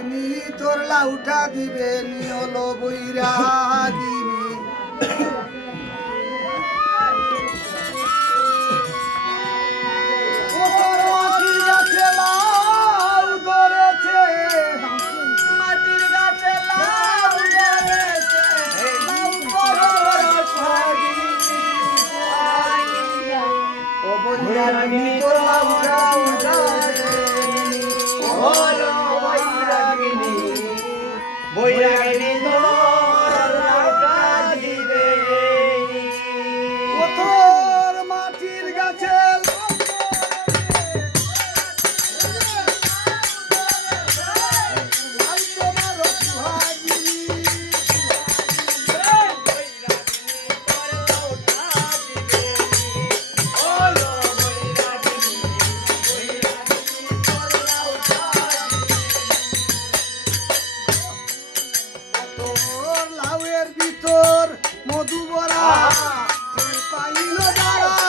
বৈরাগিনী তোর লাউটা দিবে নি হলো বৈরাগিনী ও তোর মাটির গাছে লাউ ধরেছে মাটির গাছে লাউ ধরেছে লাউ তোর ফাগিনী ও বৈরাগিনী তোর লাউটা বৈরাগিনী তোর লাউটা দিবে ও তোর মাটির গাছে লাউয়ের ভিতর মধু ভরা পাইল দাঁড়া